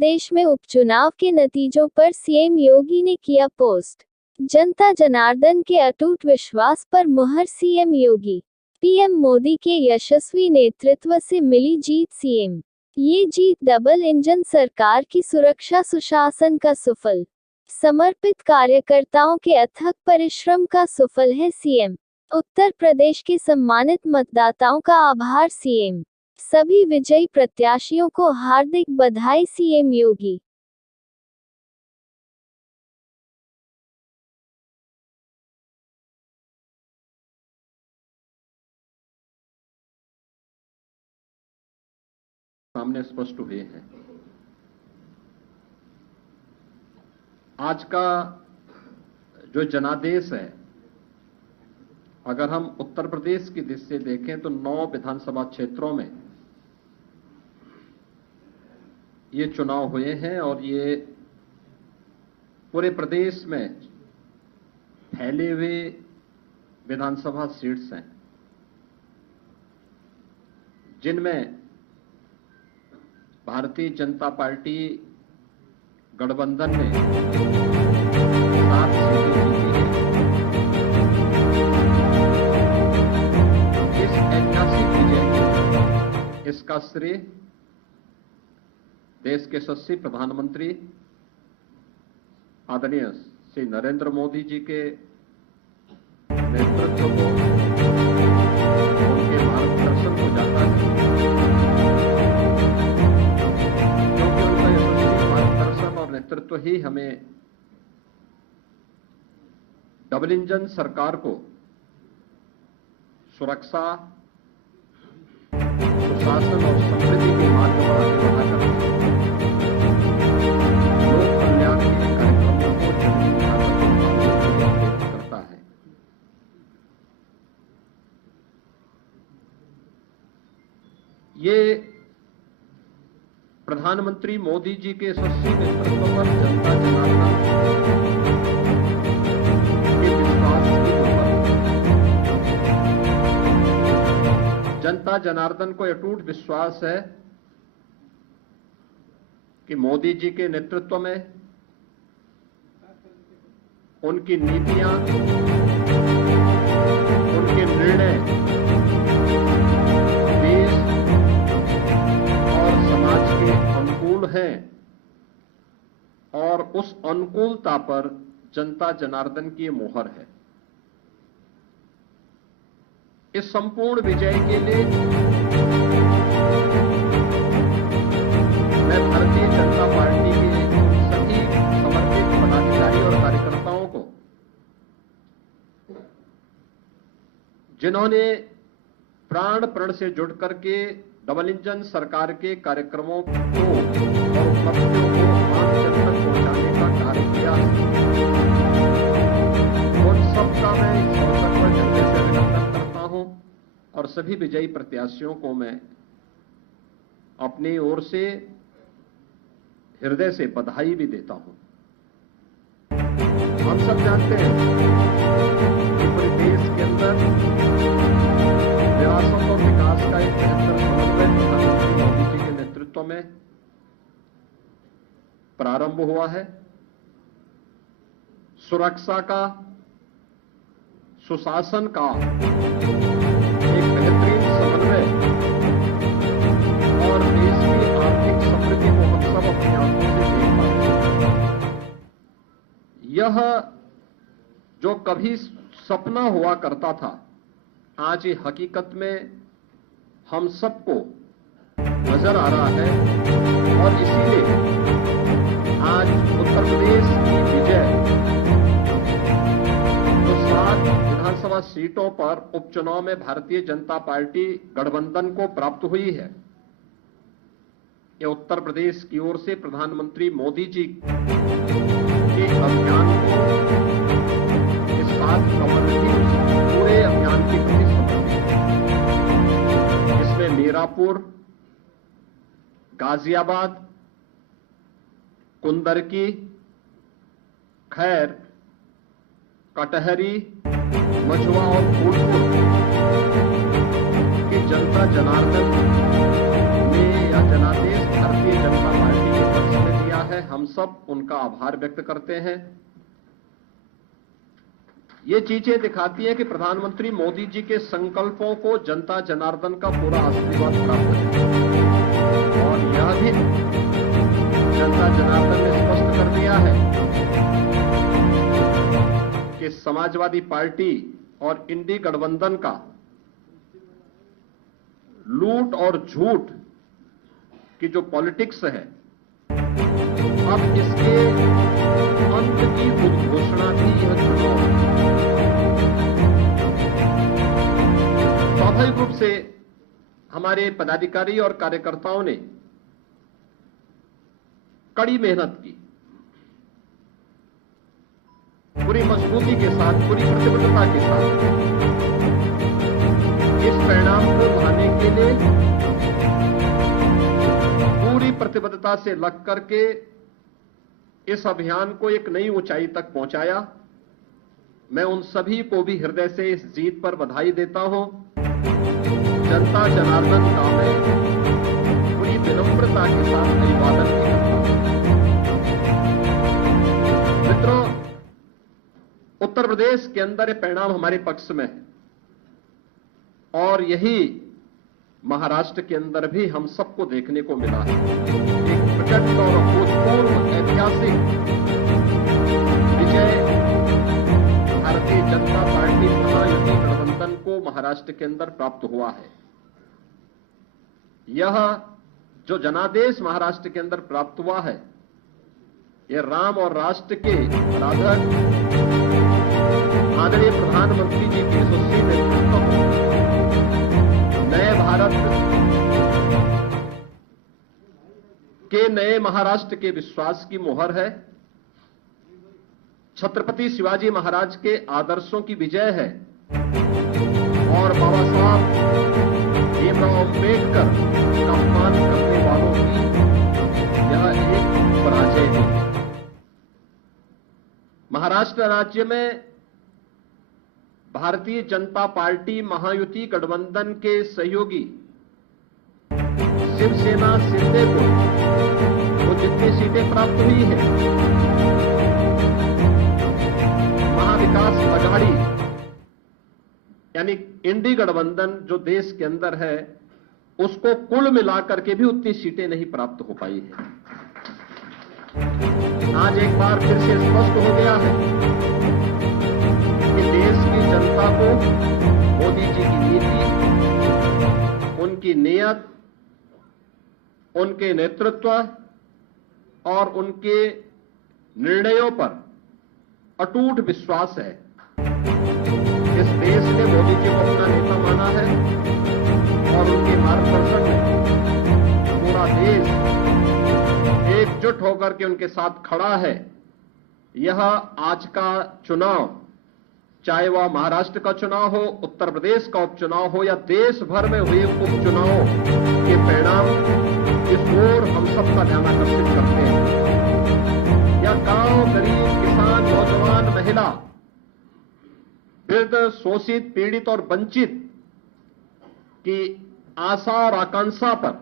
प्रदेश में उपचुनाव के नतीजों पर सीएम योगी ने किया पोस्ट। जनता जनार्दन के अटूट विश्वास पर मुहर सीएम योगी। पीएम मोदी के यशस्वी नेतृत्व से मिली जीत सीएम। ये जीत डबल इंजन सरकार की सुरक्षा सुशासन का सुफल, समर्पित कार्यकर्ताओं के अथक परिश्रम का सुफल है सीएम। उत्तर प्रदेश के सम्मानित मतदाताओं का आभार सीएम। सभी विजयी प्रत्याशियों को हार्दिक बधाई सीएम योगी। सामने स्पष्ट हुए हैं। आज का जो जनादेश है, अगर हम उत्तर प्रदेश की दृष्टि से देखें तो 9 विधानसभा क्षेत्रों में ये चुनाव हुए हैं और ये पूरे प्रदेश में फैले हुए विधानसभा सीट्स हैं, जिनमें भारतीय जनता पार्टी गठबंधन ने 7 सीटें जीती हैं। इस ऐतिहासिक विजय इसका श्रेय देश के यशस्वी प्रधानमंत्री आदरणीय श्री नरेंद्र मोदी जी के नेतृत्व को, उनके मार्गदर्शन को जाता है, क्योंकि उनका यशस्वी मार्गदर्शन और नेतृत्व ही हमें डबल इंजन सरकार को सुरक्षा, सुशासन और समृद्धि के मार्ग पर आगे बढ़ाकर लोक कल्याण के कार्यक्रमों को जमीन करता है। ये प्रधानमंत्री मोदी जी के यशस्वी नेतृत्व पर जनता जनार्दन के विश्वास की ऊपर जनता जनार्दन को अटूट विश्वास है कि मोदी जी के नेतृत्व में उनकी नीतियां, उनके निर्णय देश और समाज के अनुकूल हैं और उस अनुकूलता पर जनता जनार्दन की मोहर है। इस संपूर्ण विजय के लिए मैं भारतीय जनता पार्टी के सभी समर्पित पदाधिकारी और कार्यकर्ताओं को, जिन्होंने प्राण प्रण से जुड़ करके डबल इंजन सरकार के कार्यक्रमों को और उपलब्धियों को आम जन तक पहुंचाने का कार्य किया, उन सबका मैं इस अवसर पर हृदय से अभिनंदन करता हूं और सभी विजयी प्रत्याशियों को मैं अपनी ओर से हृदय से बधाई भी देता हूं। हम सब जानते हैं कि पूरे देश के अंदर विरासत और विकास का एक बेहतर समन्वय प्रधानमंत्री मोदी जी के नेतृत्व में प्रारंभ हुआ है। सुरक्षा का, सुशासन का एक बेहतरीन समन्वय और देश की आर्थिक समृद्धि को हम सब अपनी आंखों से देख पा रहे हैं। यह जो कभी सपना हुआ करता था, आज ये हकीकत में हम सबको नजर आ रहा है और इसीलिए आज उत्तर प्रदेश की विजय जो 7 विधानसभा सीटों पर उपचुनाव में भारतीय जनता पार्टी गठबंधन को प्राप्त हुई है, ये उत्तर प्रदेश की ओर से प्रधानमंत्री मोदी जी के अभियान को, इस 7 कमल की पूरे अभियान की प्रति समर्पित है। इसमें मीरापुर, गाजियाबाद, कुंदरकी, खैर, कटहरी, मझवा और फूलपुर की जनता जनार्दन ने या जनादेश भारतीय जनता पार्टी के पक्ष में दिया है, हम सब उनका आभार व्यक्त करते हैं। ये चीजें दिखाती हैं कि प्रधानमंत्री मोदी जी के संकल्पों को जनता जनार्दन का पूरा आशीर्वाद प्राप्त है। और यह भी जनता जनार्दन ने स्पष्ट कर दिया है कि समाजवादी पार्टी और इंडी गठबंधन का लूट और झूठ की जो पॉलिटिक्स है, अब इसके अंत की उद्घोषणा की यह चुनाव है। स्वाभाविक रूप से हमारे पदाधिकारी और कार्यकर्ताओं ने कड़ी मेहनत की, पूरी मजबूती के साथ, पूरी प्रतिबद्धता के साथ इस परिणाम को लाने के लिए पूरी प्रतिबद्धता से लग करके इस अभियान को एक नई ऊंचाई तक पहुंचाया। मैं उन सभी को भी हृदय से इस जीत पर बधाई देता हूं। जनता जनार्दन का मैं पूरी विनम्रता के साथ अभिवादन भी करता हूं। मित्रों, उत्तर प्रदेश के अंदर ये परिणाम हमारे पक्ष में है और यही महाराष्ट्र के अंदर भी हम सबको देखने को मिला है। एक प्रचंड और अभूतपूर्व ऐतिहासिक विजय भारतीय जनता पार्टी महायुति गठबंधन को महाराष्ट्र के अंदर प्राप्त हुआ है। यह जो जनादेश महाराष्ट्र के अंदर प्राप्त हुआ है, यह राम और राष्ट्र के आराधक आदरणीय प्रधानमंत्री जी के यशस्वी नेतृत्व को नए भारत के नए महाराष्ट्र के विश्वास की मोहर है। छत्रपति शिवाजी महाराज के आदर्शों की विजय है और बाबा साहब भीमराव अंबेडकर का अपमान करने वालों की यह एक पराजय है। महाराष्ट्र राज्य में भारतीय जनता पार्टी महायुति गठबंधन के सहयोगी शिवसेना शिंदे को वो जितनी सीटें प्राप्त हुई है, महाविकास आघाड़ी यानी इंडी गठबंधन जो देश के अंदर है, उसको कुल मिलाकर के भी उतनी सीटें नहीं प्राप्त हो पाई है। आज एक बार फिर से स्पष्ट हो गया है कि देश की जनता को मोदी जी की नीति, उनकी नीयत, उनके नेतृत्व और उनके निर्णयों पर अटूट विश्वास है। इस देश ने मोदी जी को अपना नेता माना है और उनके मार्गदर्शन में पूरा देश एकजुट होकर के उनके साथ खड़ा है। यह आज का चुनाव, चाहे वह महाराष्ट्र का चुनाव हो, उत्तर प्रदेश का उपचुनाव हो या देश भर में हुए उपचुनावों के परिणाम इस ओर हम सबका ध्यान आकर्षित करते हैं। या गांव, गरीब, किसान, नौजवान, महिला, वृद्ध, शोषित, पीड़ित और वंचित की आशा और आकांक्षा पर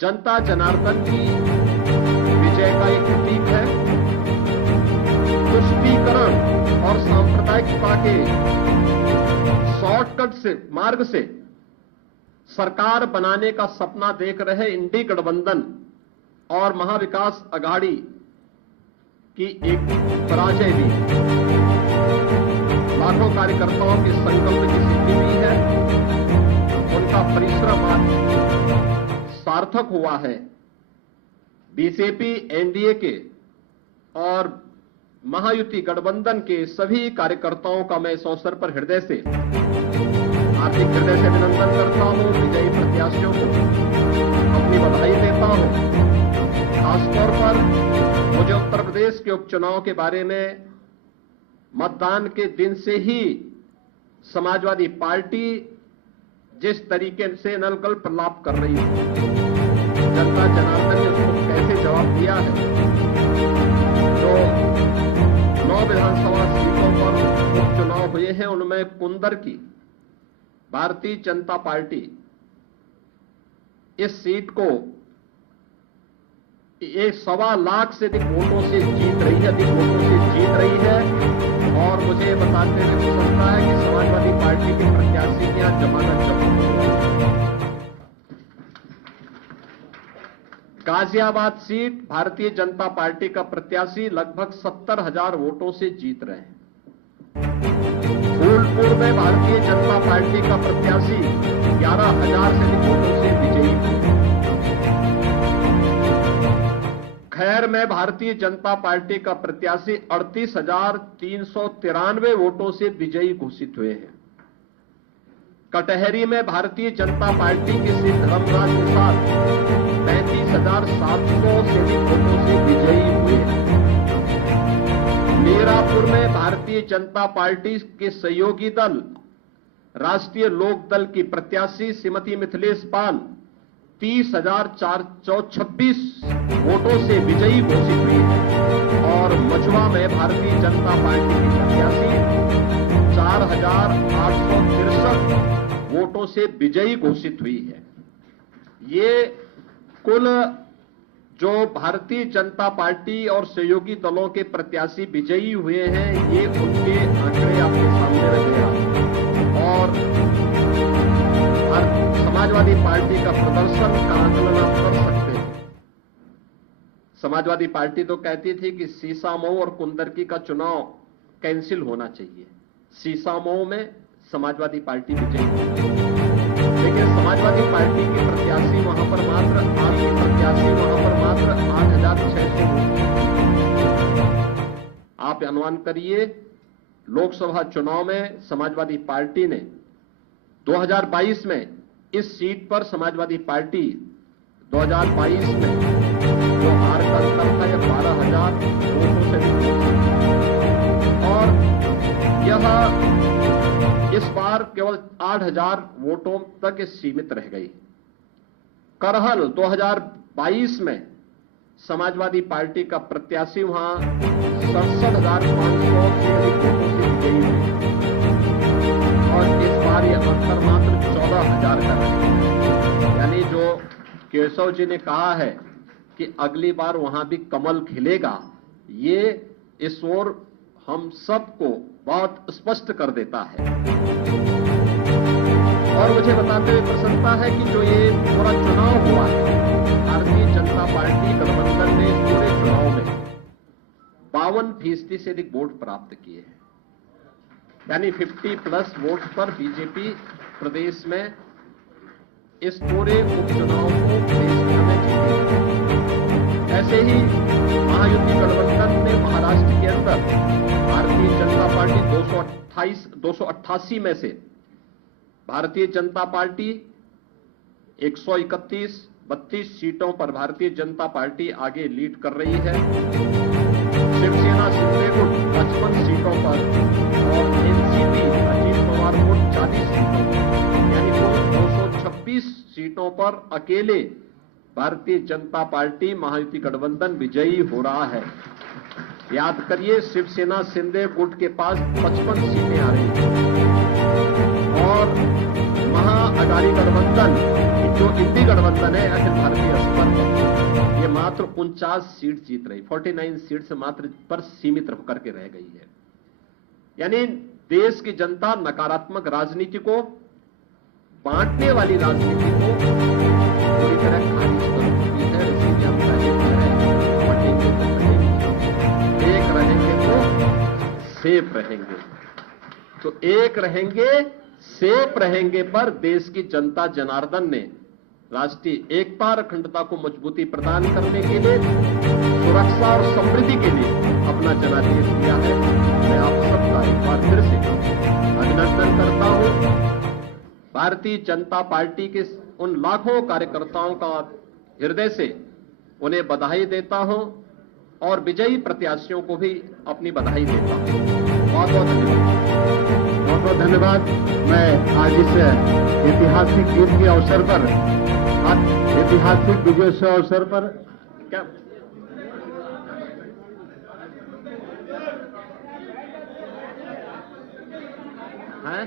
जनता जनार्दन की विजय का एक प्रतीक है। तुष्टीकरण और सांप्रदायिकता के शॉर्टकट से मार्ग से सरकार बनाने का सपना देख रहे इंडी गठबंधन और महाविकास आघाड़ी की एक पराजय भी लाखों कार्यकर्ताओं के संकल्प की सिद्धि भी है। उनका परिश्रम आज सार्थक हुआ है। बीजेपी, एनडीए के और महायुति गठबंधन के सभी कार्यकर्ताओं का मैं इस अवसर पर हृदय से हार्दिक हृदय से अभिनंदन करता हूं। विजयी प्रत्याशियों को अपनी बधाई देता हूं। खासतौर पर मुझे उत्तर प्रदेश के उपचुनाव के बारे में मतदान के दिन से ही समाजवादी पार्टी जिस तरीके से नलगल प्रलाप कर रही है, जनता जनार्दन ने उसको कैसे जवाब दिया है। जो 9 विधानसभा सीटों पर उपचुनाव हुए हैं, उनमें कुंदर की भारतीय जनता पार्टी इस सीट को ये 1.25 लाख से अधिक वोटों से जीत रही है, और मुझे बताते हुए प्रसन्नता है कि समाजवादी पार्टी के प्रत्याशी के यहां जमानत जब्त हो गई। गाजियाबाद सीट भारतीय जनता पार्टी का प्रत्याशी लगभग 70,000 वोटों से जीत रहे हैं। फूलपुर में भारतीय जनता पार्टी का प्रत्याशी 11,000 से अधिक वोटों से विजयी हुए। खैर में भारतीय जनता पार्टी का प्रत्याशी 38,393 वोटों से विजयी घोषित हुए हैं। कटहरी में भारतीय जनता पार्टी के श्री धर्मराज निषाद 35,700 से अधिक वोटों से विजयी हुए हैं। मीरापुर में भारतीय जनता पार्टी के सहयोगी दल राष्ट्रीय लोक दल की प्रत्याशी श्रीमती मिथिलेश पाल 30,426 वोटों से विजयी घोषित हुई है, और मझुआ में भारतीय जनता पार्टी की प्रत्याशी 4,863 वोटों से विजयी घोषित हुई है। ये कुल जो भारतीय जनता पार्टी और सहयोगी दलों के प्रत्याशी विजयी हुए हैं, ये उनके आंकड़े आपके सामने रखे हैं, और समाजवादी पार्टी का प्रदर्शन का आकलन आप कर सकते हैं। समाजवादी पार्टी तो कहती थी कि सीसामऊ और कुंदरकी का चुनाव कैंसिल होना चाहिए। सीसामऊ में समाजवादी पार्टी विजयी हुई, लेकिन समाजवादी पार्टी के प्रत्याशी वहां पर मात्र 8,600 वोट। आप अनुमान करिए, लोकसभा चुनाव में समाजवादी पार्टी ने 2022 में इस सीट पर समाजवादी पार्टी 2022 में जो हार का अंतर था यह 12,200 से अधिक, और यह इस बार केवल 8,000 वोटों तक सीमित रह गई। करहल 2022 में समाजवादी पार्टी का प्रत्याशी वहां 67,500 से अधिक वोटों से विजयी हुई, और इस बार यह अंतर मात्र 14,000 का रहेगा। यानी जो केशव जी ने कहा है कि अगली बार वहां भी कमल खिलेगा, ये इस ओर हम सबको बहुत स्पष्ट कर देता है। और मुझे बताते हुए प्रसन्नता है कि जो ये पूरा चुनाव हुआ है, भारतीय जनता पार्टी गठबंधन ने इस पूरे चुनाव में 52% से अधिक वोट प्राप्त किए हैं, यानी 50+ वोट पर बीजेपी प्रदेश में इस पूरे उपचुनाव को प्रदेश में जीती। ऐसे ही महायुति गठबंधन ने महाराष्ट्र के अंदर भारतीय जनता पार्टी 288 में से भारतीय जनता पार्टी 131-32 सीटों पर भारतीय जनता पार्टी आगे लीड कर रही है। शिवसेना शिंदे गुट 55 सीटों पर, और एनसीपी अजीत पवार गुट 40 सीटों पर, यानी कुल 226 सीटों पर अकेले भारतीय जनता पार्टी महायुति गठबंधन विजयी हो रहा है। याद करिए, शिवसेना शिंदे गुट के पास 55 सीटें आ रही हैं, और महाअकाली गठबंधन जो इंडी गठबंधन है अखिल भारतीय स्तर पर, ये मात्र 49 सीट जीत रही, 49 सीट से मात्र पर सीमित होकर के रह गई है। यानी देश की जनता नकारात्मक राजनीति को, बांटने वाली राजनीति को पूरी तरह खारिज कर चुकी है। इसीलिए हम बटेंगे तो बटेंगे, एक रहेंगे तो सेफ रहेंगे, तो एक रहेंगे सेफ रहेंगे पर देश की जनता जनार्दन ने राष्ट्रीय एकता और अखंडता को मजबूती प्रदान करने के लिए, सुरक्षा और समृद्धि के लिए अपना जनादेश दिया है। मैं आप सबका एक बार फिर से अभिनंदन करता हूं। भारतीय जनता पार्टी के उन लाखों कार्यकर्ताओं का हृदय से उन्हें बधाई देता हूं, और विजयी प्रत्याशियों को भी अपनी बधाई देता हूं। बहुत बहुत धन्यवाद। बहुत बहुत धन्यवाद। मैं आज इस ऐतिहासिक जीत के अवसर पर, ऐतिहासिक विजय के अवसर पर क्या है?